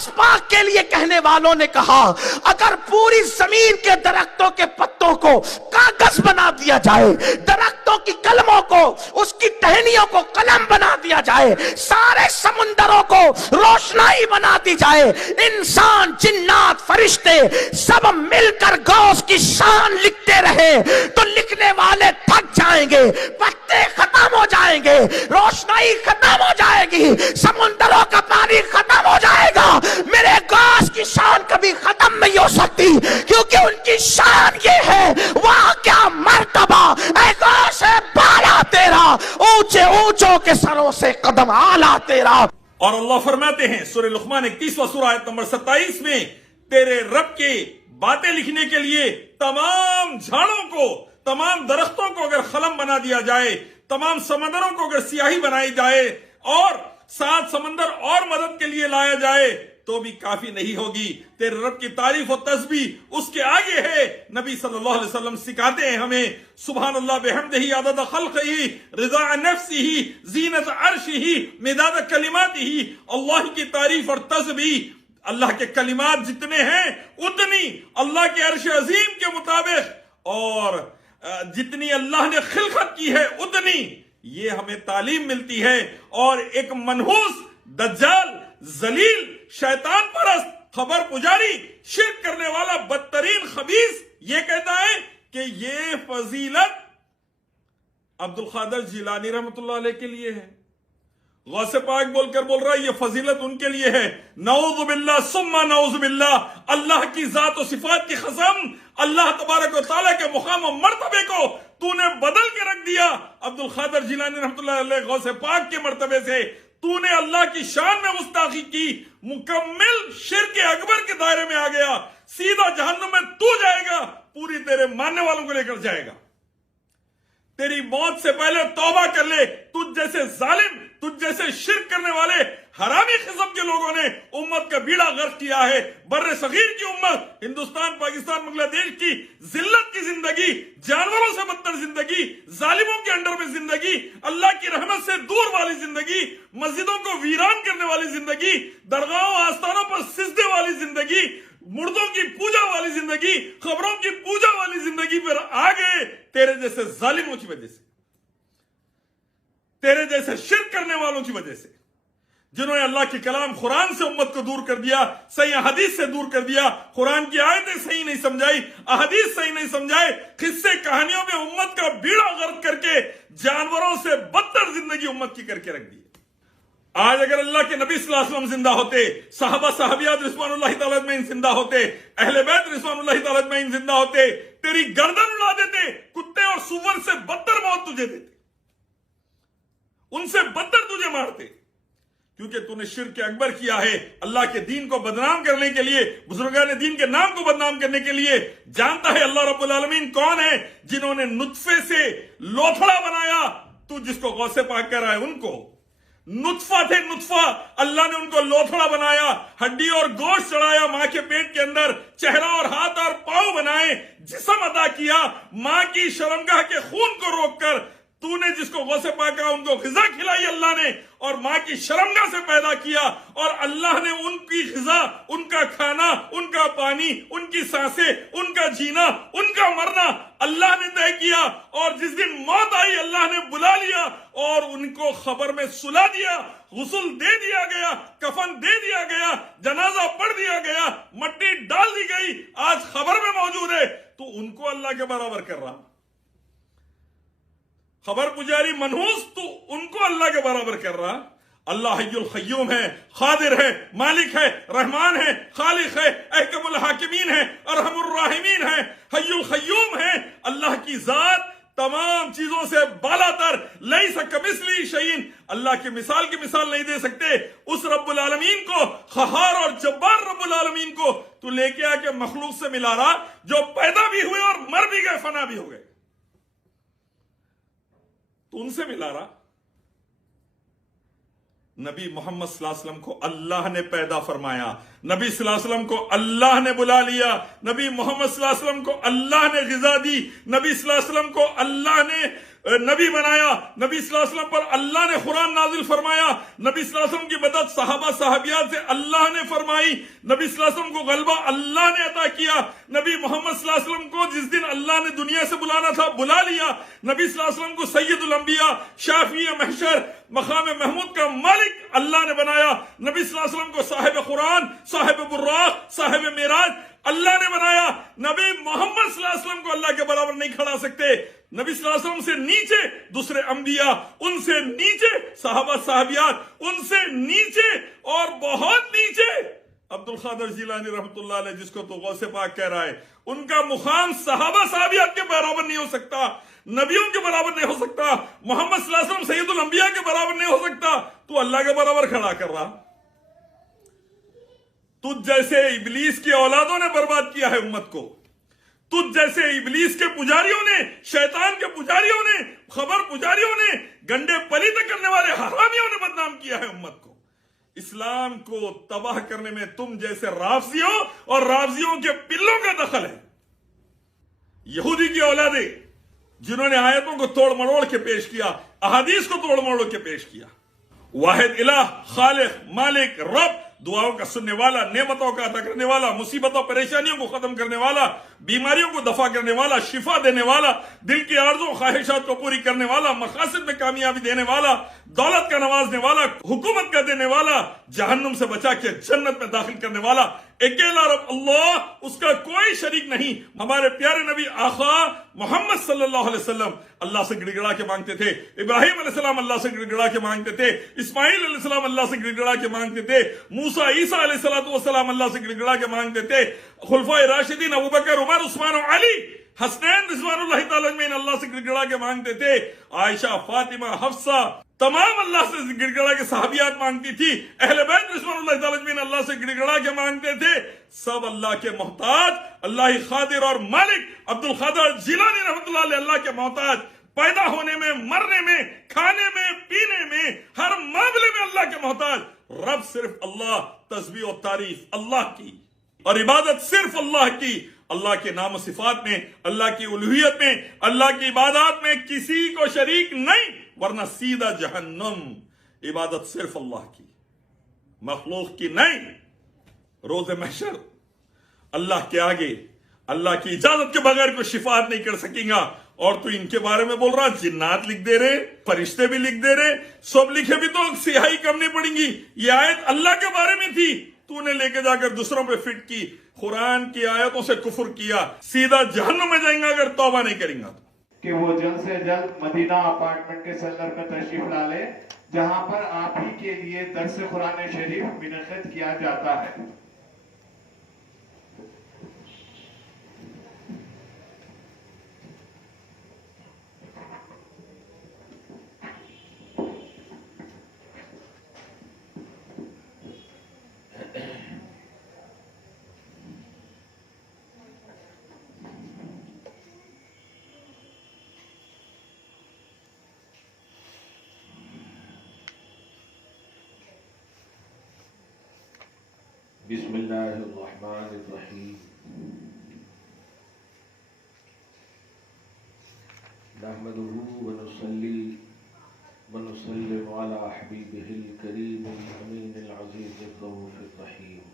غوث پاک کے لیے کہنے والوں نے کہا اگر پوری زمین کے درختوں کے پتوں کو کاغذ بنا دیا جائے، درختوں کی کلموں کو، اس کی ٹہنیوں کو قلم بنا دیا جائے، سارے سمندروں کو روشنائی بنا دی جائے، انسان، جنات، فرشتے سب مل کر غوث کی شان لکھتے رہے تو لکھنے والے تھک جائیں گے، پتے ختم ہو جائیں گے، روشنائی ختم ہو جائے گی، سمندروں کا پانی ختم ہو جائے گا، میرے غوث کی شان کبھی ختم نہیں ہو سکتی، کیونکہ ان کی شان یہ ہے، وہاں کیا مرتبہ، اے غوث بالا تیرا، اونچے اونچوں کے سروں سے قدم آلہ تیرا۔ اور اللہ فرماتے ہیں سورہ لقمان 31واں سورہ آیت نمبر 27 میں، تیرے رب کے باتیں لکھنے کے لیے تمام جھاڑوں کو، تمام درختوں کو اگر قلم بنا دیا جائے، تمام سمندروں کو اگر سیاہی بنائی جائے اور 7 سمندر اور مدد کے لیے لایا جائے تو بھی کافی نہیں ہوگی۔ تیرے رب کی تعریف و تسبیح اس کے آگے ہے۔ نبی صلی اللہ علیہ وسلم سکھاتے ہیں ہمیں، سبحان اللہ بحمدہ عدد خلقہ، رضا نفسہ، زینت عرشہ، مداد کلماتہ، اللہ کی تعریف اور تسبیح اللہ کے کلمات جتنے ہیں اتنی اللہ کے عرش عظیم کے مطابق، اور جتنی اللہ نے خلقت کی ہے اتنی، یہ ہمیں تعلیم ملتی ہے۔ اور ایک منحوس، دجال، ذلیل، شیطان پرست، خبر پجاری، شرک کرنے والا، بدترین خبیث یہ کہتا ہے کہ یہ فضیلت عبد القادر جیلانی رحمۃ اللہ علیہ کے لیے ہے، غوث پاک بول کر بول رہا ہے یہ فضیلت ان کے لیے ہے۔ نعوذ باللہ ثم نعوذ باللہ، اللہ کی ذات و صفات کی قسم، اللہ تبارک و تعالیٰ کے مقام و مرتبے کو تو نے بدل کے رکھ دیا۔ عبد القادر جیلانی رحمۃ اللہ علیہ غوث پاک کے مرتبے سے تو نے اللہ کی شان میں گستاخی کی، مکمل شرک اکبر کے دائرے میں آ گیا، سیدھا جہنم میں تو جائے گا، پوری تیرے ماننے والوں کو لے کر جائے گا۔ تیری موت سے پہلے توبہ کر لے، تجھ جیسے ظالم، تجھ جیسے شرک کرنے والے حرامی قسم کے لوگوں نے امت کا بیڑا غرق کیا ہے۔ بر صغیر کی امت، ہندوستان، پاکستان، بنگلہ دیش کی ذلت کی زندگی، جانوروں سے بدتر زندگی، ظالموں کے انڈر میں زندگی، اللہ کی رحمت سے دور والی زندگی، مسجدوں کو ویران کرنے والی زندگی، درگاہوں آستانوں پر سجدے والی زندگی، مردوں کی پوجا والی زندگی، قبروں کی پوجا والی زندگی پر آ گئے تیرے جیسے ظالموں کی وجہ سے، تیرے جیسے شرک کرنے والوں کی وجہ سے، جنہوں نے اللہ کی کلام قرآن سے امت کو دور کر دیا، صحیح حدیث سے دور کر دیا، قرآن کی آیتیں صحیح نہیں سمجھائی، احادیث صحیح نہیں سمجھائے، قصے کہانیوں میں امت کا بیڑا غرق کر کے جانوروں سے بدتر زندگی امت کی کر کے رکھ دی۔ آج اگر اللہ کے نبی صلی اللہ علیہ وسلم زندہ ہوتے، صحابہ صحابیات رضوان اللہ تعالیٰ اجمعین زندہ ہوتے، اہل بیت رضوان اللہ تعالیٰ اجمعین زندہ ہوتے، تیری گردن اڑا دیتے، کتے اور سور سے بدتر موت تجھے دیتے، ان سے بدتر تجھے مارتے، کیونکہ تو نے شرک اکبر کیا ہے۔ اللہ کے دین کو بدنام کرنے کے لیے، بزرگان دین کے نام کو بدنام کرنے کے لیے، جانتا ہے اللہ رب العالمین کون ہے، جنہوں نے نطفے سے لوتھڑا بنایا، تو جس کو غوث پاک کہہ رہا ہے ان کو نطفہ تھے، نطفہ، اللہ نے ان کو لوتھڑا بنایا، ہڈی اور گوشت چڑھایا ماں کے پیٹ کے اندر، چہرہ اور ہاتھ اور پاؤں بنائے، جسم عطا کیا، ماں کی شرمگاہ کے خون کو روک کر تو نے جس کو غوث پاک کہا ان کو غذا کھلائی اللہ نے، اور ماں کی شرمگاہ سے پیدا کیا، اور اللہ نے ان کی غذا، ان کا کھانا، ان کا پانی، ان کی سانسیں، ان کا جینا، ان کا مرنا اللہ نے طے کیا، اور جس دن موت آئی اللہ نے بلا لیا اور ان کو خبر میں سلا دیا، غسل دے دیا گیا، کفن دے دیا گیا، جنازہ پڑھ دیا گیا، مٹی ڈال دی گئی، آج خبر میں موجود ہے، تو ان کو اللہ کے برابر کر رہا، خبر پجاری منحوس تو ان کو اللہ کے برابر کر رہا۔ اللہ حی القیوم ہے، قادر ہے، مالک ہے، رحمان ہے، خالق ہے، احکم الحاکمین ہے، ارحم الراحمین ہے، حی القیوم ہے۔ اللہ کی ذات تمام چیزوں سے بالا تر، لیس کمثلہ شیء، اللہ کی مثال نہیں دے سکتے۔ اس رب العالمین کو، قہار اور جبار رب العالمین کو تو لے کے آ کے مخلوق سے ملا رہا، جو پیدا بھی ہوئے اور مر بھی گئے، فنا بھی ہو گئے، تو ان سے ملا رہا۔ نبی محمد صلی اللہ علیہ وسلم کو اللہ نے پیدا فرمایا، نبی صلی اللہ علیہ وسلم کو اللہ نے بلا لیا، نبی محمد صلی اللہ علیہ وسلم کو اللہ نے غذا دی، نبی صلی اللہ علیہ وسلم کو اللہ نے نبی بنایا، نبی صلی اللہ علیہ وسلم پر اللہ نے قرآن نازل فرمایا، نبی صلی اللہ علیہ وسلم کی مدد صحابہ صحابیات سے اللہ نے فرمائی، نبی صلی اللہ علیہ وسلم کو غلبہ اللہ نے عطا کیا، نبی محمد صلی اللہ علیہ وسلم کو جس دن اللہ نے دنیا سے بلانا تھا بلا لیا، نبی صلی اللہ علیہ وسلم کو سید الانبیاء، شافی محشر، مقام محمود کا مالک اللہ نے بنایا، نبی صلی اللہ علیہ وسلم کو صاحب قرآن، صاحب براق، صاحب معراج اللہ نے بنایا۔ نبی محمد صلی اللہ علیہ وسلم کو اللہ کے برابر نہیں کھڑا سکتے، نبی صلی اللہ علیہ وسلم سے نیچے دوسرے انبیاء، ان سے نیچے صحابہ صحابیات، ان سے نیچے اور بہت نیچے عبد القادر جیلانی رحمۃ اللہ علیہ، جس کو تو غوث پاک کہہ رہا ہے، ان کا مقام صحابہ صحابیات کے برابر نہیں ہو سکتا، نبیوں کے برابر نہیں ہو سکتا، محمد صلی اللہ علیہ وسلم سید الانبیاء کے برابر نہیں ہو سکتا، تو اللہ کے برابر کھڑا کر رہا۔ تجھ جیسے ابلیس کی اولادوں نے برباد کیا ہے امت کو، تجھ جیسے ابلیس کے پجاریوں نے، شیطان کے پجاریوں نے، خبر پجاریوں نے، گنڈے پلیت کرنے والے حرامیوں نے بدنام کیا ہے امت کو۔ اسلام کو تباہ کرنے میں تم جیسے رافضیوں اور رافضیوں کے پلوں کا دخل ہے۔ یہودی کی اولادیں جنہوں نے آیتوں کو توڑ مروڑ کے پیش کیا، احادیث کو توڑ مروڑ کے پیش کیا، واحد الہ، خالق، مالک، رب، دعاؤں کا سننے والا، نعمتوں کا عطا کرنے والا، مصیبتوں پریشانیوں کو ختم کرنے والا، بیماریوں کو دفع کرنے والا، شفا دینے والا، دل کی آرزوں خواہشات کو پوری کرنے والا، مقاصد میں کامیابی دینے والا، دولت کا نوازنے والا، حکومت کا دینے والا، جہنم سے بچا کے جنت میں داخل کرنے والا، اکیلا رب اللہ، اس کا کوئی شریک نہیں۔ ہمارے پیارے نبی آقا محمد صلی اللہ علیہ وسلم اللہ سے گڑ گڑا کے مانگتے تھے، ابراہیم علیہ السلام اللہ سے گڑ گڑا کے مانگتے تھے، اسماعیل علیہ السلام اللہ سے گڑ گڑا کے مانگتے تھے، موسیٰ عیسیٰ علیہ السلام اللہ سے گڑ گڑا کے مانگتے تھے، خلفائے راشدین ابوبکر، عمر، عثمان و علی، حسنین رضوان اللہ تعالی اجمعین اللہ سے گڑ گڑا کے مانگتے تھے، عائشہ، فاطمہ، حفصہ تمام اللہ سے گڑ گڑا کے صحابیات مانگتی تھی، اہل بیت رضوان اللہ تعالی اجمعین اللہ سے گڑ گڑا کے مانگتے تھے، سب اللہ کے محتاج، اللہ قادر اور مالک عبد القادر جیلانی رحمۃ اللہ علیہ اللہ کے محتاج، پیدا ہونے میں، مرنے میں، کھانے میں، پینے میں، ہر معاملے میں اللہ کے محتاج۔ رب صرف اللہ، تسبیح و تعریف اللہ کی اور عبادت صرف اللہ کی، اللہ کے نام و صفات میں، اللہ کی الوہیت میں، اللہ کی عبادات میں کسی کو شریک نہیں، ورنہ سیدھا جہنم۔ عبادت صرف اللہ کی، مخلوق کی نہیں۔ روز محشر اللہ کے آگے اللہ کی اجازت کے بغیر کوئی شفاعت نہیں کر سکیں گا، اور تو ان کے بارے میں بول رہا، جنات لکھ دے رہے، فرشتے بھی لکھ دے رہے، سب لکھے بھی تو سیاہی کم نہیں پڑیں گی۔ یہ آیت اللہ کے بارے میں تھی، تو نے لے کے جا کر دوسروں پہ فٹ کی، قرآن کی آیتوں سے کفر کیا، سیدھا جہنم میں جائیں گا اگر توبہ نہیں کریں گا تو۔ کہ وہ جلد سے جلد مدینہ اپارٹمنٹ کے سیلر میں تشریف لا لے، جہاں پر آپ ہی کے لیے درس قرآن شریف منعقد کیا جاتا ہے۔ بسم اللہ الرحمن الرحیم، نحمده ونصلي ونسلم على حبیبه الکریم الامین العزیز الرؤوف الرحیم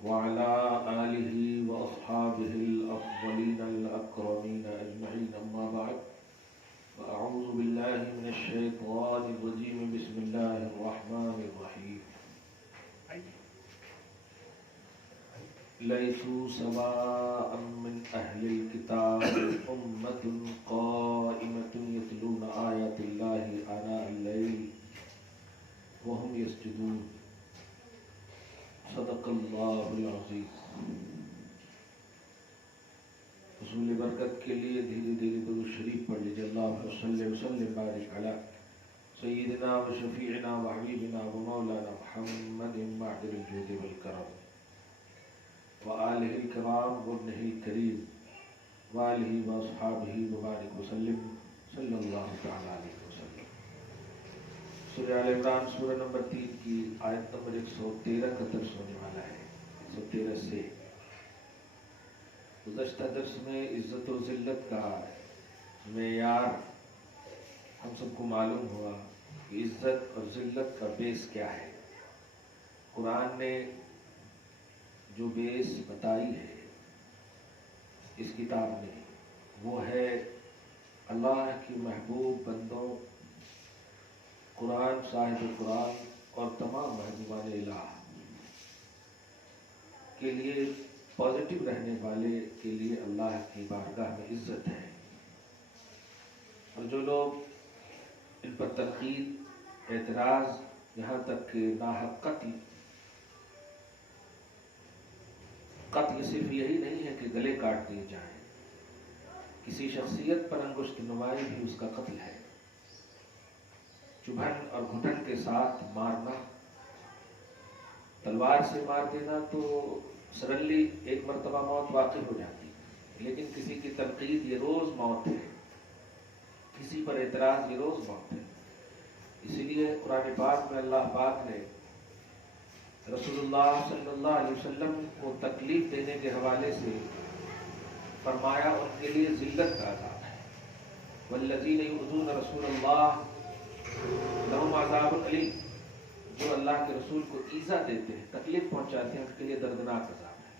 وعلى آلہ واصحابہ الافضلین الاکرمین اجمعین، اما بعد، فأعوذ باللہ من الشیطان الرجیم، بسم اللہ الرحمن الرحیم۔ لیسوا سواء من اہل الکتاب امۃ قائمۃ یتلون آیات اللہ آناء اللیل وهم یسجدون، صدق اللہ العظیم۔ حصول برکت کے لیے دھیرے دھیرے درود شریف پڑھ لیجیے۔ اللہم صلی وسلم بارک علی سیدنا و شفیعنا و حبیبنا و مولانا محمد معدل الجود والکرم وآلہ الکرام وابنہ الکریم وآلہ واصحابہ وبارک وسلم، صلی اللہ تعالی علیہ وسلم۔ سورہ آل عمران سورہ نمبر 3 کی آیت نمبر 113 کا درس ہونے والا ہے. 113 سے گزشتہ درس میں عزت و ذلت کا معیار ہم سب کو معلوم ہوا کہ عزت اور ذلت کا بیس کیا ہے. قرآن نے جو بیس بتائی ہے اس کتاب میں وہ ہے اللہ کی محبوب بندوں قرآن صاحب قرآن اور تمام محبوبان الہ کے لیے پازیٹو رہنے والے کے لیے اللہ کی بارگاہ میں عزت ہے. اور جو لوگ ان پر تنقید اعتراض یہاں تک کہ ناحق قتل صرف یہی نہیں ہے کہ گلے کاٹ دیے جائیں، کسی شخصیت پر انگشت نمائی بھی اس کا قتل ہے. چبھن اور گھٹن کے ساتھ مارنا، تلوار سے مار دینا تو سڈنلی ایک مرتبہ موت واقع ہو جاتی، لیکن کسی کی تنقید یہ روز موت ہے، کسی پر اعتراض یہ روز موت ہے. اسی لیے قرآن پاک میں اللہ پاک نے رسول اللہ صلی اللہ علیہ وسلم کو تکلیف دینے کے حوالے سے فرمایا ان کے لیے ذلت کا عذاب ہے. والذین یؤذون رسول اللہ لہم عذاب علیم. جو اللہ کے رسول کو ایذا دیتے ہیں، تکلیف پہنچاتے ہیں، ان کے لیے دردناک عذاب ہے.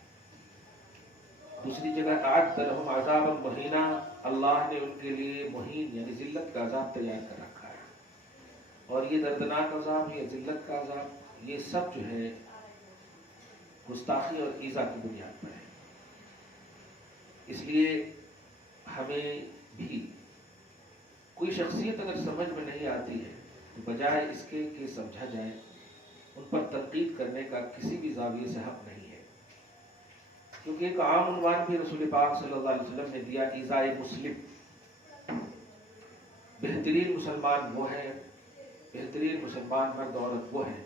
دوسری جگہ اعد لہم عذابا مہینا، اللہ نے ان کے لیے مہین یعنی ذلت کا عذاب تیار کر رکھا ہے. اور یہ دردناک عذاب، یہ ذلت کا عذاب، یہ سب جو ہے گستاخی اور ایذا کی بنیاد پر ہے. اس لیے ہمیں بھی کوئی شخصیت اگر سمجھ میں نہیں آتی ہے تو بجائے اس کے کہ سمجھا جائے، ان پر تنقید کرنے کا کسی بھی زاویے سے حق نہیں ہے. کیونکہ ایک عام عنوان بھی رسول پاک صلی اللہ علیہ وسلم نے دیا، ایذائے مسلم. بہترین مسلمان وہ ہے، بہترین مسلمان مرد عورت وہ ہے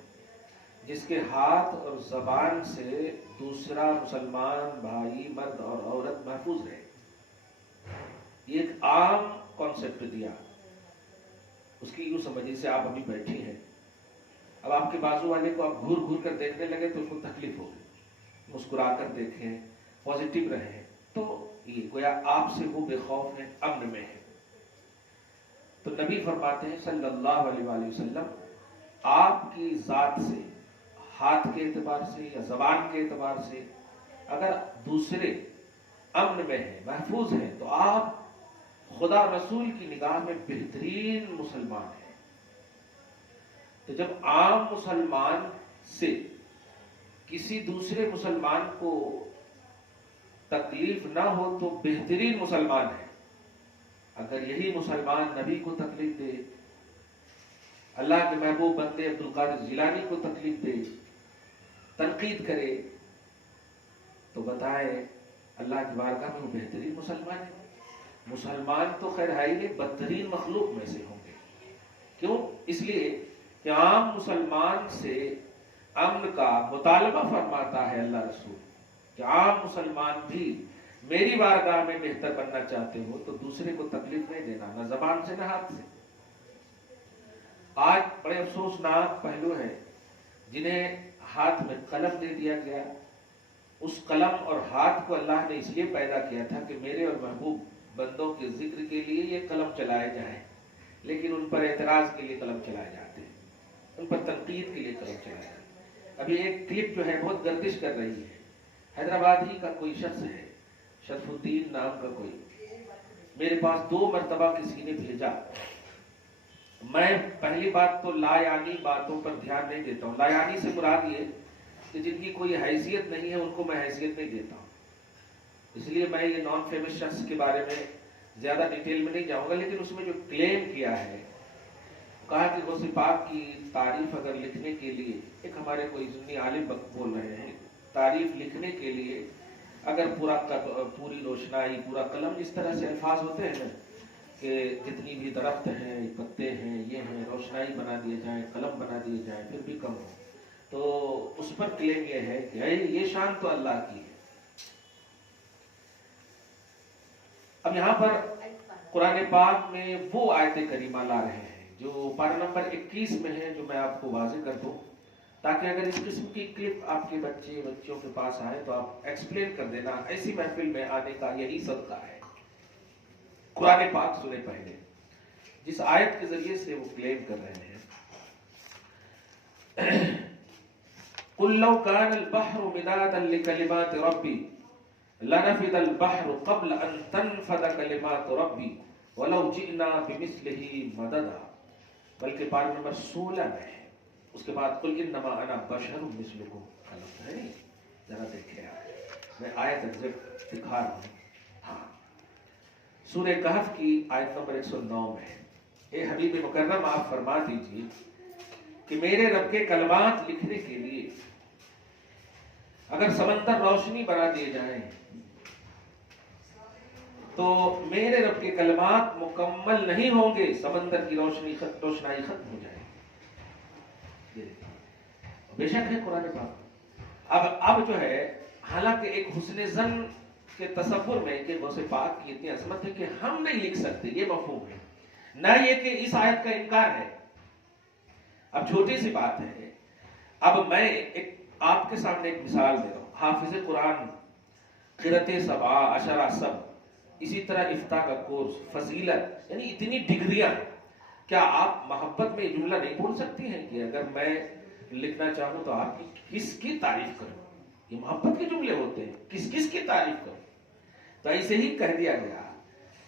جس کے ہاتھ اور زبان سے دوسرا مسلمان بھائی مرد اور عورت محفوظ رہے. یہ ایک عام کانسیپٹ دیا. اس کی یوں سمجھیے سے آپ ابھی بیٹھی ہیں، اب آپ کے بازو والے کو آپ گھور گھور کر دیکھنے لگے تو اس کو تکلیف ہوگی. مسکرا کر دیکھیں، پازیٹیو رہیں، تو یہ گویا آپ سے وہ بے خوف ہے، امن میں ہے. تو نبی فرماتے ہیں صلی اللہ علیہ وآلہ وسلم، آپ کی ذات سے، ہاتھ کے اعتبار سے یا زبان کے اعتبار سے اگر دوسرے امن میں ہیں، محفوظ ہیں، تو آپ خدا رسول کی نگاہ میں بہترین مسلمان ہیں. تو جب عام مسلمان سے کسی دوسرے مسلمان کو تکلیف نہ ہو تو بہترین مسلمان ہے. اگر یہی مسلمان نبی کو تکلیف دے، اللہ کے محبوب بندے عبد القادر جیلانی کو تکلیف دے، تنقید کرے، تو بتائے اللہ کی بارگاہ میں وہ بہترین مسلمان ہے. مسلمان تو خیر ہے ہی بدترین مخلوق میں سے ہوں گے. کیوں؟ اس لیے کہ عام مسلمان سے امن کا مطالبہ فرماتا ہے اللہ رسول کہ عام مسلمان بھی میری بارگاہ میں بہتر بننا چاہتے ہو تو دوسرے کو تکلیف نہیں دینا، نہ زبان سے نہ ہاتھ سے. آج بڑے افسوسناک پہلو ہے جنہیں ہاتھ میں قلم دے دیا گیا. اس قلم اور ہاتھ کو اللہ نے اس لیے پیدا کیا تھا کہ میرے اور محبوب بندوں کے ذکر کے لیے یہ قلم چلائے جائیں، لیکن ان پر اعتراض کے لیے قلم چلائے جاتے ہیں، ان پر تنقید کے لیے قلم چلائے جاتے ہیں. ابھی ایک کلپ جو ہے بہت گردش کر رہی ہے. حیدرآباد ہی کا کوئی شخص ہے، شرف الدین نام کا کوئی، میرے پاس 2 مرتبہ کسی نے بھیجا. میں پہلی بات تو لا یعنی باتوں پر دھیان نہیں دیتا ہوں. لا یعنی سے مراد یہ کہ جن کی کوئی حیثیت نہیں ہے ان کو میں حیثیت نہیں دیتا ہوں. اس لیے میں یہ نان فیمس شخص کے بارے میں زیادہ ڈیٹیل میں نہیں جاؤں گا. لیکن اس میں جو کلیم کیا ہے، کہا کہ غوث پاک کی تعریف اگر لکھنے کے لیے، ایک ہمارے کوئی سنی عالم بول رہے ہیں، تعریف لکھنے کے لیے اگر پوری روشنائی، پورا قلم، اس طرح سے الفاظ ہوتے ہیں نا کہ جتنی بھی درخت ہیں، پتے ہیں، یہ ہیں، روشنائی بنا دیے جائیں، قلم بنا دیے جائیں، پھر بھی کم ہو. تو اس پر کلیم یہ ہے کہ یہ شان تو اللہ کی ہے. اب یہاں پر قرآن پاک میں وہ آیت کریمہ لا رہے ہیں جو پارہ نمبر 21 میں ہے، جو میں آپ کو واضح کر دوں تاکہ اگر اس قسم کی کلپ آپ کے بچوں کے پاس آئے تو آپ ایکسپلین کر دینا. ایسی محفل میں آنے کا یہی صدقہ ہے. قرآن پاک سنے پہلے جس آیت کے ذریعے سے وہ کلیم کر رہے ہیں، قُلْ لَوْ كَانَ الْبَحْرُ مِدَادًا لِكَلِمَاتِ رَبِّي لَنَفِدَ الْبَحْرُ قَبْلَ أَن تَنْفَدَ كَلِمَاتُ رَبِّي وَلَوْ جِئْنَا بِمِثْلِهِ مَدَدًا. بلکہ پارہ نمبر 16 میں ہے. اس کے بعد قُلْ إِنَّمَا أَنَا بَشَرٌ مِثْلُكُمْ ہے نہیں. ذرا دیکھیں آپ، میں آیت ایگزیکٹ دکھا رہا ہوں. ہاں، سورہ کہف کی آیت نمبر 109 میں ہے. اے حبیب مکرم آپ فرما دیجئے کہ میرے رب کے کلمات لکھنے کے لیے اگر سمندر روشنی بنا دیے جائیں تو میرے رب کے کلمات مکمل نہیں ہوں گے. سمندر کی روشنائی ختم ہو جائے. بے شک ہے قرآن پاک. اب جو ہے، حالانکہ ایک حسن ظن کے تصور میں کہ غوث پاک کی اتنی عظمت ہے کہ ہم نہیں لکھ سکتے، یہ مفہوم ہے، نہ یہ کہ اس آیت کا انکار ہے. اب چھوٹی سی بات ہے. اب میں آپ کے سامنے ایک مثال دے رہا ہوں. حافظ قرآن، قرأت سبع، عشرہ سب، اسی طرح افتاء کا کورس، فضیلت، یعنی اتنی ڈگریاں. کیا آپ محبت میں یہ جملہ نہیں بول سکتی ہیں کہ اگر میں لکھنا چاہوں تو آپ کس کی تعریف کروں؟ یہ محبت کے جملے ہوتے ہیں، کس کی تعریف کروں؟ تو ایسے ہی کہہ دیا گیا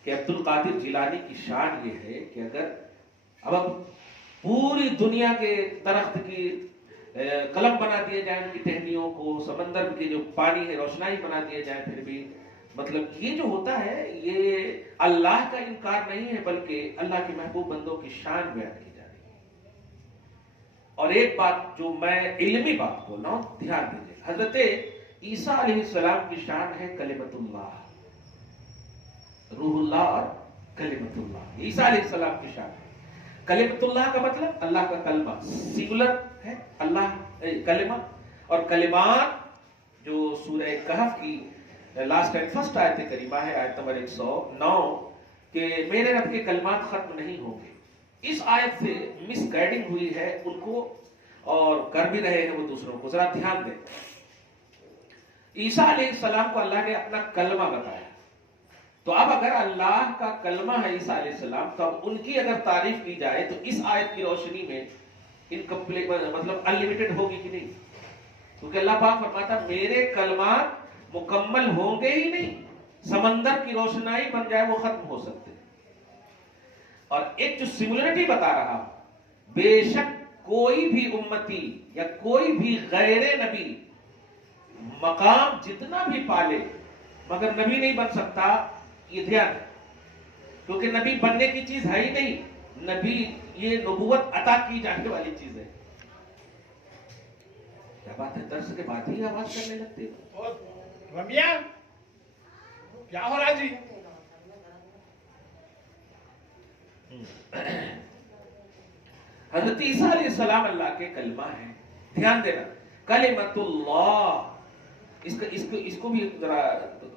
کہ عبد القادر جیلانی کی شان یہ ہے کہ اگر اب پوری دنیا کے درخت کی قلم بنا دیے جائیں، ان کی ٹہنیوں کو، سمندر کے جو پانی ہے روشنائی بنا دیے جائیں، پھر بھی مطلب یہ جو ہوتا ہے یہ اللہ کا انکار نہیں ہے، بلکہ اللہ کے محبوب بندوں کی شان بیان کی جا رہی ہے. اور ایک بات جو میں علمی بات بول رہا ہوں، دھیان دیجیے. حضرت عیسیٰ علیہ السلام کی شان ہے کلمت اللہ، روح اللہ اور کلمت اللہ. عیسیٰ علیہ السلام کی شان ہے. کلمت اللہ کا مطلب اللہ کا کلمہ، سنگولر ہے اللہ کلمہ. اور کلمات جو سورہ کہف کی لاسٹ اینڈ فرسٹ آیت کریمہ ہے، آیت نمبر 109، کہ میرے رب کے کلمات ختم نہیں ہوں گے. اس آیت سے مس گائیڈنگ ہوئی ہے ان کو، اور کر بھی رہے ہیں وہ دوسروں کو. ذرا دھیان دیں. عیسیٰ علیہ السلام کو اللہ نے اپنا کلمہ بتایا، تو اب اگر اللہ کا کلمہ ہے عیسیٰ علیہ السلام، تو اب ان کی اگر تعریف کی جائے تو اس آیت کی روشنی میں انکمپلیٹ مطلب انلیمیٹڈ ہوگی کہ نہیں؟ کیونکہ اللہ پاک فرماتا میرے کلمات مکمل ہوں گے ہی نہیں. سمندر کی روشنائی بن جائے وہ ختم ہو سکتے. اور ایک جو سملرٹی بتا رہا، بے شک کوئی بھی امتی یا کوئی بھی غیر نبی مقام جتنا بھی پالے مگر نبی نہیں بن سکتا. یہ دھیان ہے، کیونکہ نبی بننے کی چیز ہے ہی نہیں. نبی یہ نبوت عطا کی جانے والی چیز ہے. کیا بات ہے، درس کے بعد ہی آواز کرنے لگتے ہیں. رمیا کیا ہو رہا جی؟ حضرت عیسیٰ علیہ السلام اللہ کے کلمہ ہیں. دھیان دینا، کلمت اللہ. اس کو بھی ذرا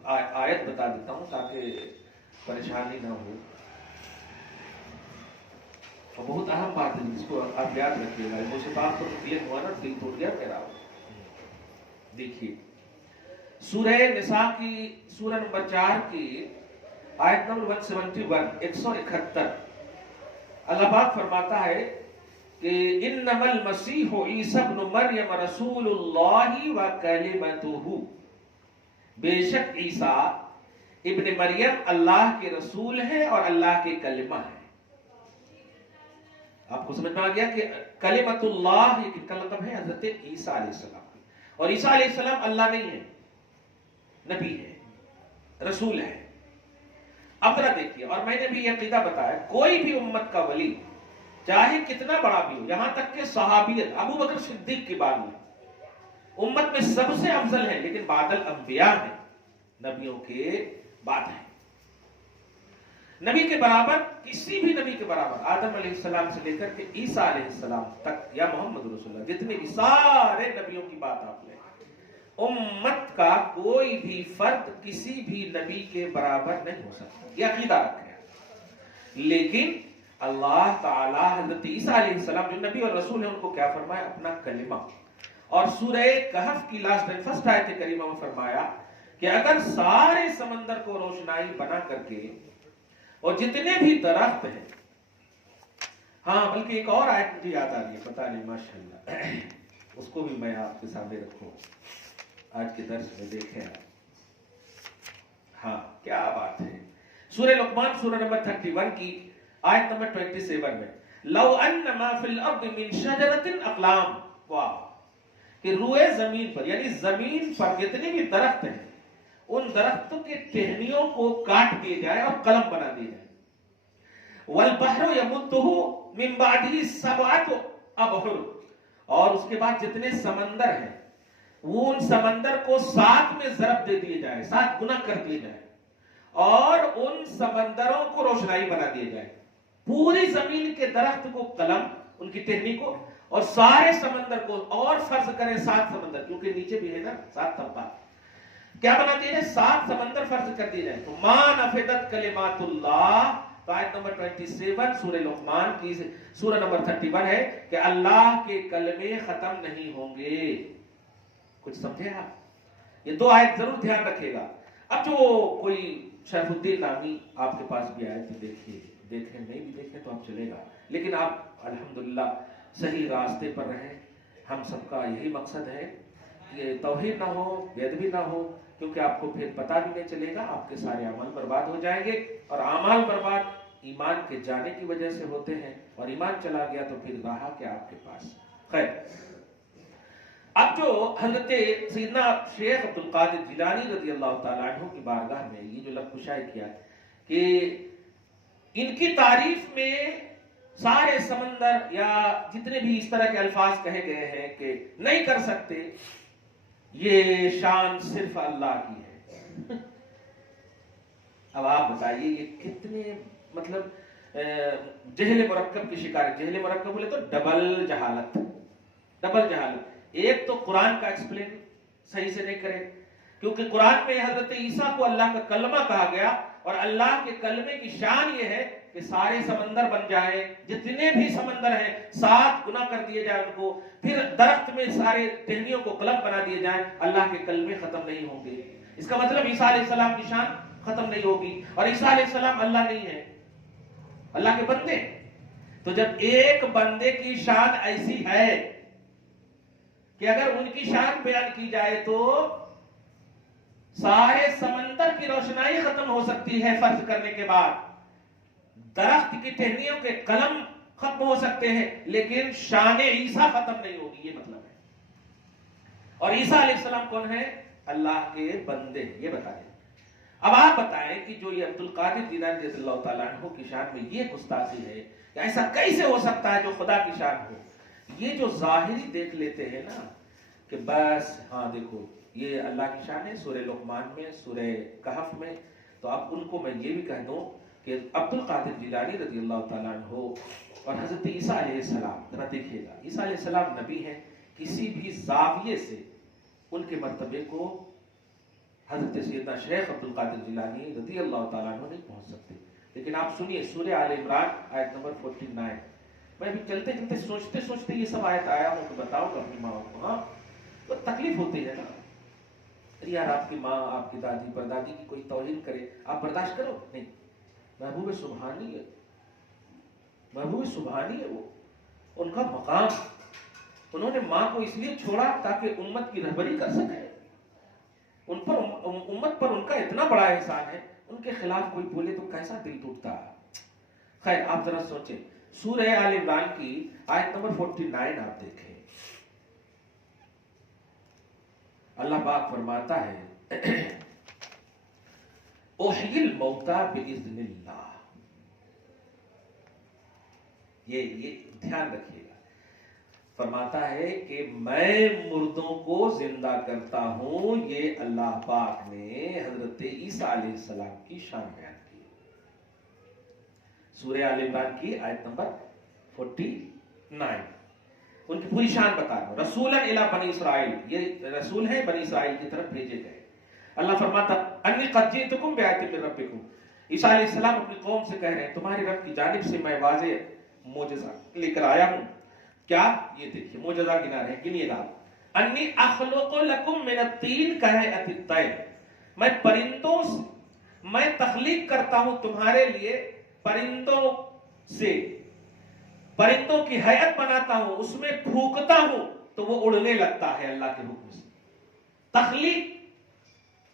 آیت بتا دیتا ہوں تاکہ پریشانی نہ ہو. اور بہت اہم بات ہے، اس کو آپ یاد رکھیے گا. مجھے بات تو کلیئر ہوا نا، دل ٹوٹ گیا میرا. دیکھیے سورہ نساء کی سورہ نمبر 4 کی آیت نمبر 171 171 اللہ پاک فرماتا ہے کہ انما المسیح عیسی ابن مریم رسول اللہ وکلمتہ. بے شک عیسیٰ ابن مریم اللہ کے رسول ہے اور اللہ کے کلمہ ہے. آپ کو سمجھ میں آ گیا کہ کلمت اللہ یہ کن کا لقب ہے؟ حضرت عیسیٰ علیہ السلام. اور عیسیٰ علیہ السلام اللہ نہیں ہے، نبی ہے، رسول ہے. اب ذرا دیکھیے، اور میں نے بھی یہ عقیدہ بتایا، کوئی بھی امت کا ولی چاہے کتنا بڑا بھی ہو، یہاں تک کہ صحابیت ابو بکر صدیق کی بات میں امت میں سب سے افضل ہے، لیکن بعد الانبیاء ہیں، نبیوں کے بعد ہیں. نبی کے برابر، کسی بھی نبی کے برابر، آدم علیہ السلام سے لے کر کے عیسیٰ علیہ السلام تک یا محمد رسول اللہ، جتنے بھی سارے نبیوں کی بات آپ لیں، امت کا کوئی بھی فرد کسی بھی نبی کے برابر نہیں ہو سکتا. یہ عقیدہ رکھیں. لیکن اللہ تعالیٰ حضرت عیسیٰ علیہ السلام جو نبی اور رسول ہیں ان کو کیا فرمایا؟ اپنا کلمہ. اور سورہ کہف کی لاسٹ اینڈ فرسٹ آیت کریمہ میں فرمایا کہ اگر سارے سمندر کو روشنائی بنا کر کے اور جتنے بھی درخت ہیں، ہاں بلکہ ایک اور آیت مجھے یاد آ رہی ہے، پتہ نہیں ماشاءاللہ اس کو بھی میں آپ کے سامنے رکھوں آج کے درس میں. دیکھیں آپ، ہاں کیا بات ہے. سورہ لقمان سورہ نمبر 31 کی آیت نمبر 27 میں لو ان ما فی الارض من شجرۃ اقلام، واہ، کہ روئے زمین پر یعنی زمین پر جتنے بھی درخت ہیں ان درختوں کے ٹہنیوں کو کاٹ دیے جائے اور قلم بنا دیے جائے. والبحر یمدہ من بعدہ سبعۃ ابحر، اور اس کے بعد جتنے سمندر ہیں وہ ان سمندر کو 7 میں ضرب دے دیے جائے، 7 گنا کر دیے جائے اور ان سمندروں کو روشنائی بنا دیے جائے. پوری زمین کے درخت کو قلم، ان کی ٹہنی کو، اور سارے سمندر کو، اور فرض کریں 7 سمندر کیونکہ نیچے بھی ہے نا 7 طبقات، کیا بنا دیے جائے؟ 7 سمندر فرض کر دیے جائے. تو ما نفدت کلمات اللہ، تو آیت نمبر 27 سورہ لقمان کی سورہ نمبر 31 ہے کہ اللہ کے کلمے ختم نہیں ہوں گے. کچھ سمجھے آپ؟ یہ 2 آیت ضرور دھیان رکھے گا. اب جو کوئی شیخ الدین نامی آپ کے پاس بھی آئے تو دیکھیے، دیکھیں نہیں بھی دیکھیں تو آپ چلے گا، لیکن آپ الحمدللہ صحیح راستے پر رہیں. ہم سب کا یہی مقصد ہے کہ توحید نہ ہو، بےادبی نہ ہو، کیونکہ آپ کو پھر پتہ بھی نہیں چلے گا، آپ کے سارے عمل برباد ہو جائیں گے. اور اعمال برباد ایمان کے جانے کی وجہ سے ہوتے ہیں، اور ایمان چلا گیا تو پھر رہا کیا آپ کے پاس. خیر، اب جو حضرت سیدنا شیخ عبدالقادر جیلانی رضی اللہ تعالیٰ عنہ کی بارگاہ میں یہ جو لفظ کشائی کیا کہ ان کی تعریف میں سارے سمندر یا جتنے بھی اس طرح کے الفاظ کہے گئے ہیں کہ نہیں کر سکتے، یہ شان صرف اللہ کی ہے. اب آپ بتائیے یہ کتنے مطلب جہل مرکب کی شکار ہے. جہل مرکب بولے تو ڈبل جہالت، ڈبل جہالت. ایک تو قرآن کا ایکسپلین صحیح سے نہیں کرے، کیونکہ قرآن میں حضرت عیسیٰ کو اللہ کا کلمہ کہا گیا، اور اللہ کے کلمے کی شان یہ ہے کہ سارے سمندر بن جائیں، جتنے بھی سمندر ہیں 7 گنا کر دیے جائیں ان کو، پھر درخت میں سارے ٹہنیوں کو قلم بنا دیے جائیں. اللہ کے کلمے ختم نہیں ہوں گے. اس کا مطلب عیسیٰ علیہ السلام کی شان ختم نہیں ہوگی، اور عیسیٰ علیہ السلام اللہ نہیں ہے، اللہ کے بندے. تو جب ایک بندے کی شان ایسی ہے کہ اگر ان کی شان بیان کی جائے تو سارے سمندر کی روشنائی ختم ہو سکتی ہے فرض کرنے کے بعد، درخت کی ٹہنیوں کے قلم ختم ہو سکتے ہیں، لیکن شان عیسیٰ ختم نہیں ہوگی. یہ مطلب ہے. اور عیسیٰ علیہ السلام کون ہے؟ اللہ کے بندے. یہ بتا دیں. اب آپ بتائیں کہ جو یہ عبدالقادر جیلانی رضی اللہ تعالیٰ عنہ کی شان میں یہ گستاخی ہے کہ ایسا کیسے ہو سکتا ہے جو خدا کی شان ہو. یہ جو ظاہری دیکھ لیتے ہیں نا کہ بس ہاں دیکھو یہ اللہ کی شان ہے سورہ لقمان میں، سورہ کہف میں، تو اب ان کو میں یہ بھی کہہ دوں کہ عبدالقادر جیلانی رضی اللہ تعالیٰ عنہ اور حضرت عیسیٰ علیہ السلام، ذرا دیکھیے گا، عیسیٰ علیہ السلام نبی ہیں، کسی بھی زاویے سے ان کے مرتبے کو حضرت سیدنا شیخ عبدالقادر جیلانی رضی اللہ تعالیٰ عنہ نہیں پہنچ سکتے. لیکن آپ سنیے سورہ آل عمران آیت نمبر 49. میں بھی چلتے چلتے سوچتے سوچتے یہ سب آیت آیا ہوں تو بتاؤں گا اپنی ماں کو. ہاں تو تکلیف ہوتی ہے نا یار، آپ کی ماں، آپ کی دادی پردادی کی کوئی توہین کرے، آپ برداشت کرو؟ نہیں. محبوب سبحانی ہے، محبوب سبحانی ہے، وہ ان کا مقام. انہوں نے ماں کو اس لیے چھوڑا تاکہ امت کی رہبری کر سکے. ان پر امت پر ان کا اتنا بڑا احسان ہے، ان کے خلاف کوئی بولے تو کیسا دل ٹوٹتا ہے. خیر آپ ذرا سوچیں، سورہ آل عمران کی آیت نمبر 49 آپ دیکھیں. اللہ پاک فرماتا ہے احیی الموتى باذن اللہ. یہ دھیان رکھیے گا. فرماتا ہے کہ میں مردوں کو زندہ کرتا ہوں. یہ اللہ پاک نے حضرت عیسیٰ علیہ السلام کی شان بیان کی. سورہ آل عمران کی آیت نمبر 49 ان کی پوری شان بتا رہا ہوں. رسولا الی بنی اسرائیل، یہ رسول ہیں بنی اسرائیل کی طرف بھیجے گئے. اللہ فرماتا انی قد جئتکم بآیۃ من ربکم، عیسیٰ علیہ السلام اپنی قوم سے کہہ رہے ہیں تمہاری رب کی جانب سے میں واضح معجزہ لے کر آیا ہوں. کیا؟ یہ دیکھیے معجزہ گنا رہے ہیں, گنیے گا. انی اخلق لکم من الطین کہیئۃ الطیر, میں پرندوں سے میں تخلیق کرتا ہوں تمہارے لیے پرندوں سے, پرندوں کی ہیئت بناتا ہوں, اس میں پھونکتا ہوں تو وہ اڑنے لگتا ہے اللہ کے حکم سے. تخلیق,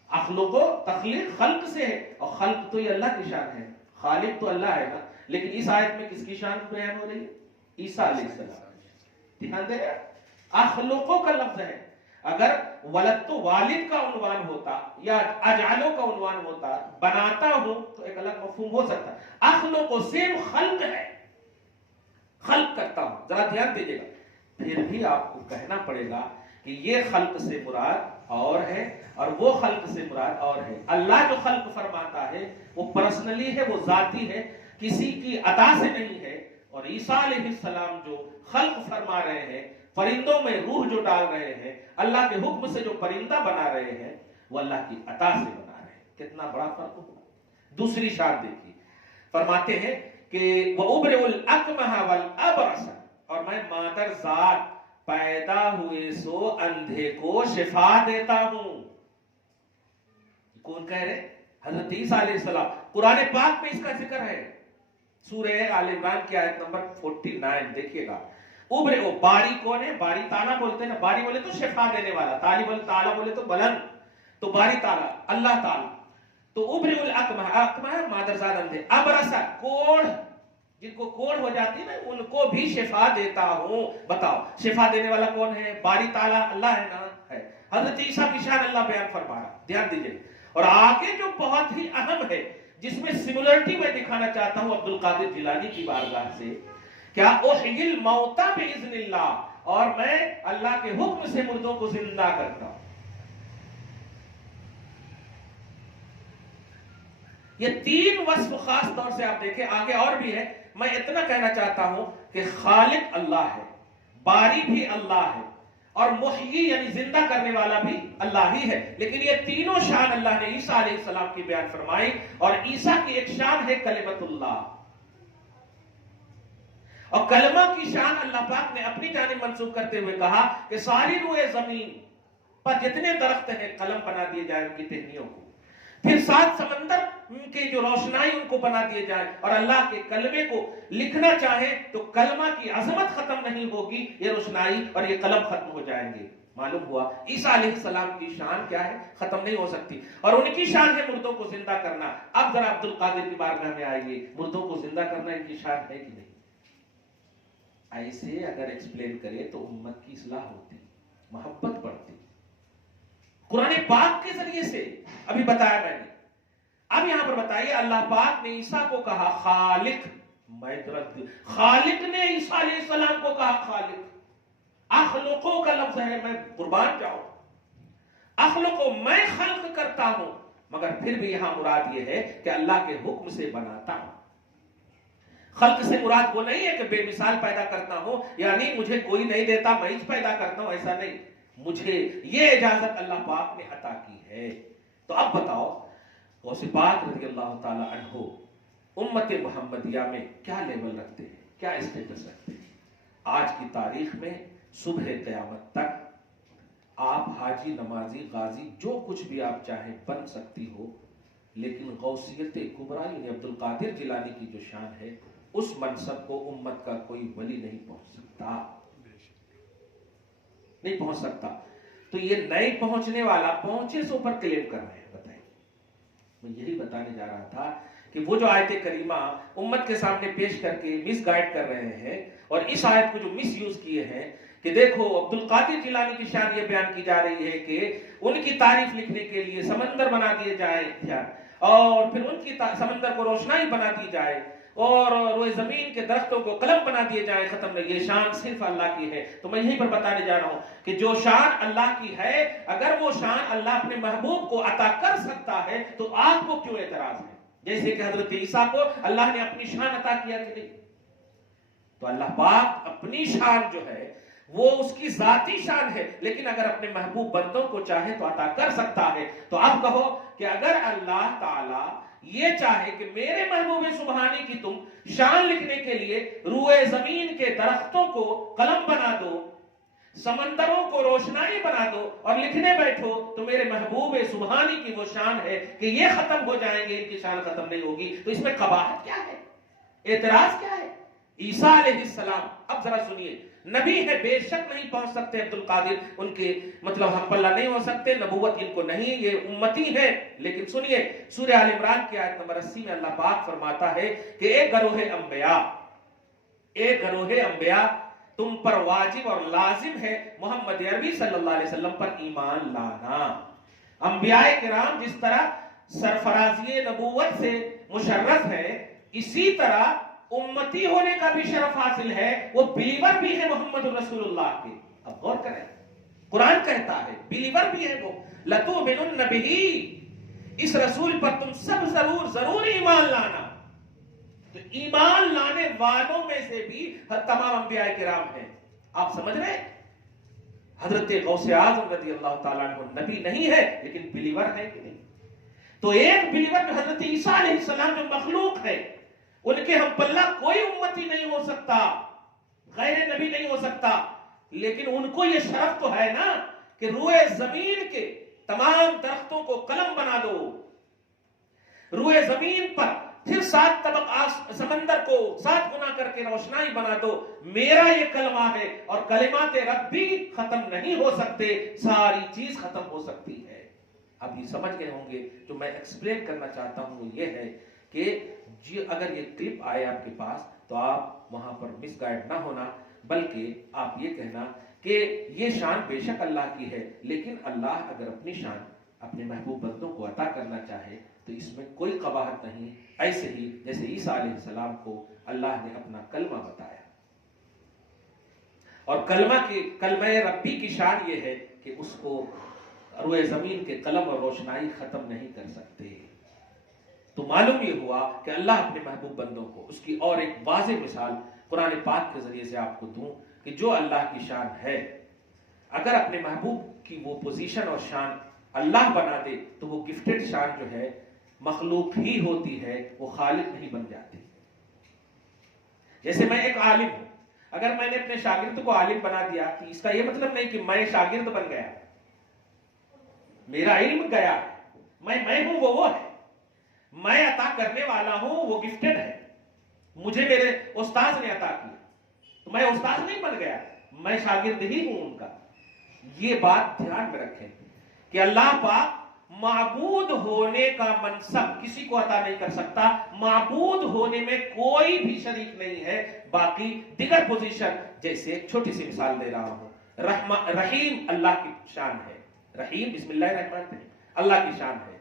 اخلقو تخلیق خلق سے ہے, اور خلق تو یہ اللہ کی شان ہے, خالق تو اللہ ہے نا. لیکن اس آیت میں کس کی شان بیان ہو رہی ہے؟ عیسیٰ علیہ السلام. دھیان دے رہے, اخلقو کا لفظ ہے. اگر ولد تو والد کا عنوان ہوتا یا اجعلو کا عنوان ہوتا, بناتا ہوں, تو ایک الگ مفہوم ہو سکتا. اخلقو سیم خلق ہے, خلق کرتا ہوں. ذرا دھیان دیجیے گا, پھر بھی آپ کو کہنا پڑے گا کہ یہ خلق سے مراد اور ہے اور وہ خلق سے مراد اور ہے. اللہ جو خلق فرماتا ہے وہ پرسنلی ہے, وہ ذاتی ہے, کسی کی عطا سے نہیں ہے. اور عیسیٰ علیہ السلام جو خلق فرما رہے ہیں, پرندوں میں روح جو ڈال رہے ہیں, اللہ کے حکم سے جو پرندہ بنا رہے ہیں, وہ اللہ کی عطا سے بنا رہے ہیں. کتنا بڑا فرق ہوگا. دوسری شان دیکھیے, فرماتے ہیں کہ وَأُبْرِئُ الْأَكْمَحَ وَالْأَبْرَصَ, اور میں مادر ذات پیدا ہوئے سو اندھے کو شفا دیتا ہوں. کون کہہ رہے؟ حضرت عیسیٰ علیہ السلام. قرآن پاک میں اس کا ذکر ہے, سورہ آل عمران کی آیت نمبر 49 دیکھیے گا. ابرئ, باری کون ہے؟ باری تعالیٰ بولتے ہیں نا. باری بولے تو شفا دینے والا, تعالیٰ بولے تو بلند, تو باری تعالیٰ اللہ تعالیٰ. تو ابرئ الاکمح, اکمح مادرزاد اندھے, ابرسا کوڑھ, جن کو کوڑ ہو جاتی ہے نا, ان کو بھی شفا دیتا ہوں. بتاؤ شفا دینے والا کون ہے؟ باری تعالیٰ اللہ ہے نا. ہے. حضرت عیسیٰ کی شان اللہ بیان فرما رہا. دھیان دیجئے. اور آگے جو بہت ہی اہم ہے, جس میں سملرٹی میں دکھانا چاہتا ہوں عبد القادر جیلانی کی بارگاہ سے, کیا احیی الموتى باذن اللہ, اور میں اللہ کے حکم سے مردوں کو زندہ کرتا ہوں. یہ تین وصف خاص طور سے آپ دیکھیں, آگے اور بھی ہے. میں اتنا کہنا چاہتا ہوں کہ خالق اللہ ہے, باری بھی اللہ ہے, اور محیی یعنی زندہ کرنے والا بھی اللہ ہی ہے. لیکن یہ تینوں شان اللہ نے عیسیٰ علیہ السلام کی بیان فرمائی. اور عیسیٰ کی ایک شان ہے کلمت اللہ, اور کلمہ کی شان اللہ پاک نے اپنی جانب منسوخ کرتے ہوئے کہا کہ ساری روئے زمین پر جتنے درخت ہیں قلم بنا دیے جائیں ان کی ٹہنیوں کو, پھر 7 سمندر کی جو روشنائی ان کو بنا دیے جائیں, اور اللہ کے کلمے کو لکھنا چاہیں تو کلمہ کی عظمت ختم نہیں ہوگی, یہ روشنائی اور یہ قلم ختم ہو جائیں گے. معلوم ہوا عیسیٰ علیہ السلام کی شان کیا ہے, ختم نہیں ہو سکتی. اور ان کی شان ہے مردوں کو زندہ کرنا. اب ذرا عبد القادر کی بارگاہ میں آئیے, مردوں کو زندہ کرنا ان کی شان ہے کہ نہیں؟ ایسے اگر ایکسپلین کرے تو امت کی اصلاح ہوتی, محبت بڑھتی. قرآن پاک کے ذریعے سے ابھی بتایا میں نے. اب یہاں پر بتائیے, اللہ پاک نے عیسیٰ کو کہا خالق, خالق نے عیسیٰ علیہ السلام کو کہا خالق. اخلقو کا لفظ ہے, میں قربان جاؤں, اخلقو میں خلق کرتا ہوں, مگر پھر بھی یہاں مراد یہ ہے کہ اللہ کے حکم سے بناتا ہوں. خلق سے مراد وہ نہیں ہے کہ بے مثال پیدا کرتا ہوں, یعنی مجھے کوئی نہیں دیتا میں ہی پیدا کرتا ہوں, ایسا نہیں. مجھے یہ اجازت اللہ پاک نے عطا کی ہے. تو اب بتاؤ غوث پاک رضی اللہ تعالی عنہ امت محمدیہ میں کیا لیول رکھتے ہیں, کیا اسٹیٹس رکھتے ہیں؟ آج کی تاریخ میں صبح قیامت تک آپ حاجی, نمازی, غازی, جو کچھ بھی آپ چاہیں بن سکتی ہو, لیکن غوثیت کبریٰ یعنی عبد القادر جیلانی کی جو شان ہے, اس منصب کو امت کا کوئی ولی نہیں پہنچ سکتا, نہیں پہنچ سکتا. تو یہ نئے پہنچنے والا پہنچے سے اوپر کلیم کر رہے ہیں. بتائیں, میں یہی بتانے جا رہا تھا کہ وہ جو آیت کریمہ امت کے سامنے پیش کر کے مس گائیڈ کر رہے ہیں, اور اس آیت کو جو مس یوز کیے ہیں کہ دیکھو عبد القادر جیلانی کی شان یہ بیان کی جا رہی ہے کہ ان کی تعریف لکھنے کے لیے سمندر بنا دیے جائے, اور پھر ان کی سمندر کو روشنائی بنا دی جائے, اور روئے زمین کے درختوں کو قلم بنا دیے جائیں, ختم نہیں. یہ شان صرف اللہ کی ہے. تو میں یہیں پر بتانے جا رہا ہوں کہ جو شان اللہ کی ہے, اگر وہ شان اللہ اپنے محبوب کو عطا کر سکتا ہے تو آپ کو کیوں اعتراض ہے؟ جیسے کہ حضرت عیسیٰ کو اللہ نے اپنی شان عطا کیا کہ نہیں. تو اللہ پاک اپنی شان جو ہے وہ اس کی ذاتی شان ہے, لیکن اگر اپنے محبوب بندوں کو چاہے تو عطا کر سکتا ہے. تو اب کہو کہ اگر اللہ تعالی یہ چاہے کہ میرے محبوب سبحانی کی تم شان لکھنے کے لیے روئے زمین کے درختوں کو قلم بنا دو، سمندروں کو روشنائی بنا دو اور لکھنے بیٹھو، تو میرے محبوب سبحانی کی وہ شان ہے کہ یہ ختم ہو جائیں گے، ان کی شان ختم نہیں ہوگی، تو اس میں قباحت کیا ہے، اعتراض کیا ہے؟ عیسیٰ علیہ السلام، اب ذرا سنیے، نبی ہے، بے شک نہیں پہنچ سکتے عبد القادر، ان کے مطلب ہم پلہ نہیں ہو سکتے، نبوت ان کو نہیں، یہ امتی ہے، لیکن سنیے سورہ آل عمران کی آیت نمبر 80 میں اللہ پاک فرماتا ہے کہ ایک گروہ انبیاء تم پر واجب اور لازم ہے محمد عربی صلی اللہ علیہ وسلم پر ایمان لانا۔ انبیاء کرام جس طرح سرفرازی نبوت سے مشرف ہے، اسی طرح امتی ہونے کا بھی شرف حاصل ہے، وہ بلیور بھی ہے محمد رسول اللہ کے۔ اب غور کریں، قرآن کہتا ہے بلیور بھی ہے وہ، لَتُؤْمِنُنَّ بِهِ، اس رسول پر تم سب ضرور ایمان لانا۔ تو ایمان لانے والوں میں سے بھی تمام انبیاء کرام ہیں۔ آپ سمجھ رہے ہیں؟ حضرت غوث اعظم رضی اللہ تعالیٰ عنہ نبی نہیں ہے لیکن بلیور ہے کہ نہیں؟ تو ایک بلیور جو حضرت عیسیٰ علیہ السلام جو مخلوق ہے، ان کے ہم پلہ کوئی امتی نہیں ہو سکتا، غیر نبی نہیں ہو سکتا، لیکن ان کو یہ شرف تو ہے نا کہ روئے زمین کے تمام درختوں کو قلم بنا دو، روئے زمین پر پھر 7 طبق سمندر کو 7 گنا کر کے روشنائی بنا دو، میرا یہ کلمہ ہے، اور کلمات رب بھی ختم نہیں ہو سکتے، ساری چیز ختم ہو سکتی ہے۔ اب یہ سمجھ گئے ہوں گے، جو میں ایکسپلین کرنا چاہتا ہوں وہ یہ ہے کہ اگر یہ کلپ آئے آپ کے پاس تو آپ وہاں پر مس گائیڈ نہ ہونا، بلکہ آپ یہ کہنا کہ یہ شان بے شک اللہ کی ہے، لیکن اللہ اگر اپنی شان اپنے محبوب بندوں کو عطا کرنا چاہے تو اس میں کوئی قباحت نہیں، ایسے ہی جیسے عیسیٰ علیہ السلام کو اللہ نے اپنا کلمہ بتایا، اور کلمہ ربی کی شان یہ ہے کہ اس کو روئے زمین کے قلم اور روشنائی ختم نہیں کر سکتے۔ تو معلوم یہ ہوا کہ اللہ اپنے محبوب بندوں کو، اس کی اور ایک واضح مثال قرآن پاک کے ذریعے سے آپ کو دوں کہ جو اللہ کی شان ہے، اگر اپنے محبوب کی وہ پوزیشن اور شان اللہ بنا دے تو وہ گفٹڈ شان جو ہے مخلوق ہی ہوتی ہے، وہ خالق نہیں بن جاتی۔ جیسے میں ایک عالم ہوں، اگر میں نے اپنے شاگرد کو عالم بنا دیا تو اس کا یہ مطلب نہیں کہ میں شاگرد بن گیا، میرا علم گیا، میں ہوں وہ ہے، میں عطا کرنے والا ہوں، وہ گفٹڈ ہے، مجھے میرے استاذ نے عطا کیا، تو میں استاذ نہیں بن گیا، میں شاگرد ہی ہوں ان کا۔ یہ بات دھیان میں رکھیں کہ اللہ پاک معبود ہونے کا منصب کسی کو عطا نہیں کر سکتا، معبود ہونے میں کوئی بھی شریک نہیں ہے، باقی دیگر پوزیشن، جیسے ایک چھوٹی سی مثال دے رہا ہوں، رحیم اللہ کی شان ہے، رحیم بسم اللہ الرحمن الرحیم اللہ کی شان ہے،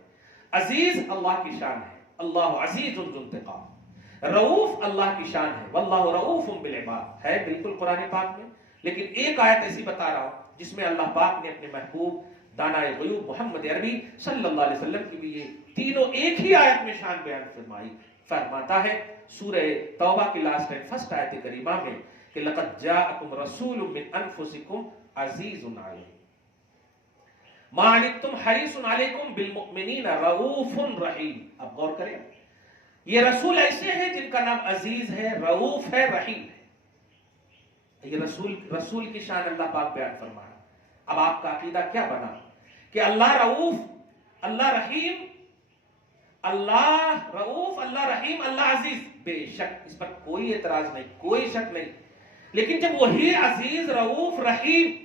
عزیز اللہ کی شان ہے، اللہ عزیز ذو انتقام، رؤوف اللہ کی شان ہے، واللہ رؤوف بالعباد، ہے بالکل قرآن پاک میں، لیکن ایک آیت ایسی بتا رہا ہوں جس میں اللہ پاک نے اپنے محبوب دانائے غیوب محمد عربی صلی اللہ علیہ وسلم کی بھی یہ تینوں ایک ہی آیت میں شان بیان فرمائی۔ فرماتا ہے سورہ توبہ کی لاسٹ اینڈ فرسٹ آیت کریمہ میں کہ لقد جاءکم رسول من انفسکم عزیز علیہ ما عنتم حریص علیکم بالمؤمنین رؤوف رحیم۔ اب غور کریں، یہ رسول ایسے ہیں جن کا نام عزیز ہے، رؤوف ہے، رحیم ہے۔ یہ رسول کی شان اللہ پاک بیان فرما رہا۔ اب آپ کا عقیدہ کیا بنا کہ اللہ رؤوف، اللہ رحیم، اللہ رؤوف، اللہ رحیم، اللہ عزیز؟ بے شک اس پر کوئی اعتراض نہیں، کوئی شک نہیں، لیکن جب وہی عزیز، رؤوف، رحیم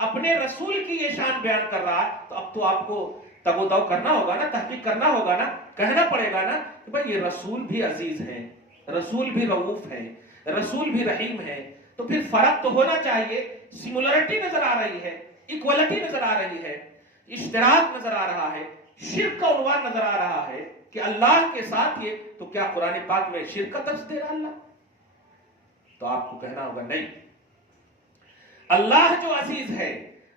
اپنے رسول کی یہ شان بیان کر رہا ہے تو اب تو آپ کو تگ و دو کرنا ہوگا نا، تحقیق کرنا ہوگا نا، کہنا پڑے گا نا کہ بھائی یہ رسول بھی عزیز ہیں، رسول بھی رؤوف ہیں، رسول بھی رحیم ہے، تو پھر فرق تو ہونا چاہیے، سمولرٹی نظر آ رہی ہے، ایکوالٹی نظر آ رہی ہے، اشتراک نظر آ رہا ہے، شرک کا عنوان نظر آ رہا ہے کہ اللہ کے ساتھ یہ، تو کیا قرآن پاک میں شرک کا درس دے رہا اللہ؟ تو آپ کو کہنا ہوگا نہیں، اللہ جو عزیز ہے،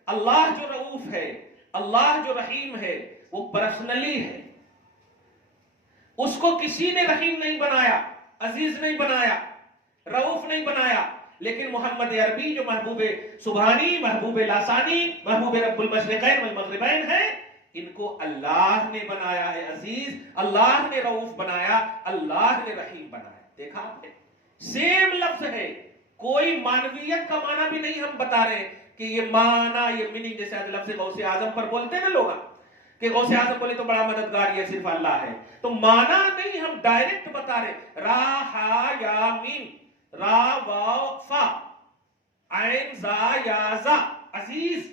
اللہ جو رؤوف ہے، اللہ جو رحیم ہے، وہ پرسنلی ہے، اس کو کسی نے رحیم نہیں بنایا، عزیز نہیں بنایا، رؤوف نہیں بنایا، لیکن محمد عربی جو محبوب سبحانی، محبوب لاسانی، محبوب رب المشرقین والمغربین ہے، ان کو اللہ نے بنایا ہے عزیز، اللہ نے رؤوف بنایا، اللہ نے رحیم بنایا. دیکھا آپ نے، سیم لفظ ہے، کوئی مانویت کا معنی بھی نہیں ہم بتا رہے کہ یہ معنی، یہ میننگ، جیسے لفظ غوث اعظم پر بولتے ہیں نا لوگ کہ غوث اعظم بولے تو بڑا مددگار یہ صرف اللہ ہے، تو معنی نہیں، ہم ڈائریکٹ بتا رہے. را ہا یا میم، را واو فا، عین زا یا زا، عزیز.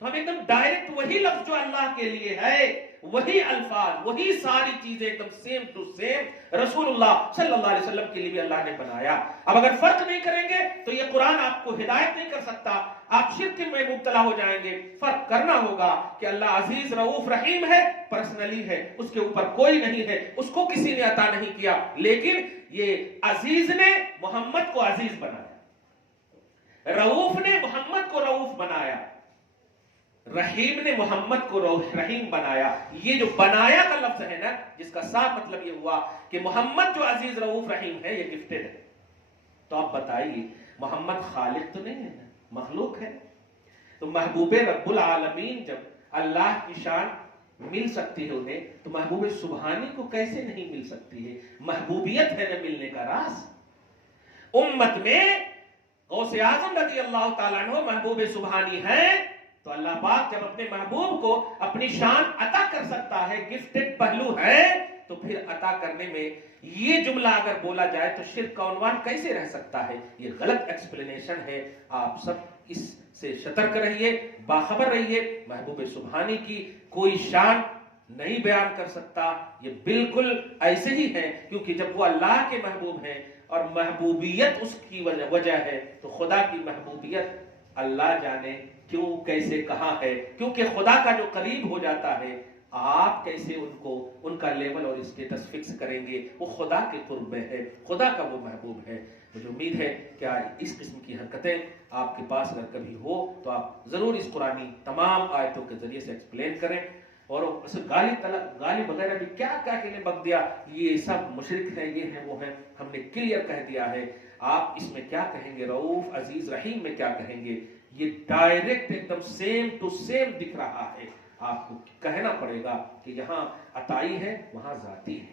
تو ہم ایک دم ڈائریکٹ وہی لفظ جو اللہ کے لیے ہے، وہی الفاظ، وہی ساری چیزیں ایک دم سیم ٹو سیم رسول اللہ صلی اللہ علیہ وسلم کے لیے بھی اللہ نے بنایا. اب اگر فرق نہیں کریں گے تو یہ قرآن آپ کو ہدایت نہیں کر سکتا، آپ شرک میں مبتلا ہو جائیں گے. فرق کرنا ہوگا کہ اللہ عزیز رؤوف رحیم ہے، پرسنلی ہے، اس کے اوپر کوئی نہیں ہے، اس کو کسی نے عطا نہیں کیا، لیکن یہ عزیز نے محمد کو عزیز بنایا، رؤوف نے محمد کو رؤوف بنایا، رحیم نے محمد کو رحیم بنایا. یہ جو بنایا کا لفظ ہے نا، جس کا صاف مطلب یہ ہوا کہ محمد جو عزیز رؤوف رحیم ہے یہ گفٹڈ ہے. تو آپ بتائیے محمد خالق تو نہیں ہے نا، مخلوق ہے. تو محبوب رب العالمین جب اللہ کی شان مل سکتی ہے انہیں، تو محبوب سبحانی کو کیسے نہیں مل سکتی ہے؟ محبوبیت ہے نا ملنے کا راز. امت میں غوث اعظم رضی اللہ تعالیٰ عنہ محبوب سبحانی ہے، تو اللہ پاک جب اپنے محبوب کو اپنی شان عطا کر سکتا ہے، گفٹڈ پہلو ہے، تو پھر عطا کرنے میں یہ جملہ اگر بولا جائے تو شرک کا عنوان کیسے رہ سکتا ہے؟ یہ غلط ایکسپلینیشن ہے. آپ سب اس سے سترک رہیے، باخبر رہیے. محبوب سبحانی کی کوئی شان نہیں بیان کر سکتا، یہ بالکل ایسے ہی ہے، کیونکہ جب وہ اللہ کے محبوب ہیں اور محبوبیت اس کی وجہ ہے، تو خدا کی محبوبیت اللہ جانے کیوں، کیسے، کہاں ہے. کیونکہ خدا کا جو قریب ہو جاتا ہے، آپ کیسے ان کا لیول اور اسٹیٹس فکس کریں گے؟ وہ خدا کے قرب میں ہے، خدا کا وہ محبوب ہے. مجھے امید ہے کہ اس قسم کی حرکتیں آپ کے پاس اگر کبھی ہو تو آپ ضرور اس قرآنی تمام آیتوں کے ذریعے سے ایکسپلین کریں. اور گالی وغیرہ بھی کیا کہنے بک دیا، یہ سب مشرک ہیں، یہ ہیں، وہ ہیں، ہم نے کلیئر کہہ دیا ہے. آپ اس میں کیا کہیں گے؟ رؤوف عزیز رحیم میں کیا کہیں گے؟ یہ ڈائریکٹ ایک دم سیم ٹو سیم دکھ رہا ہے. آپ کو کہنا پڑے گا کہ یہاں عطائی ہے، وہاں ذاتی ہے.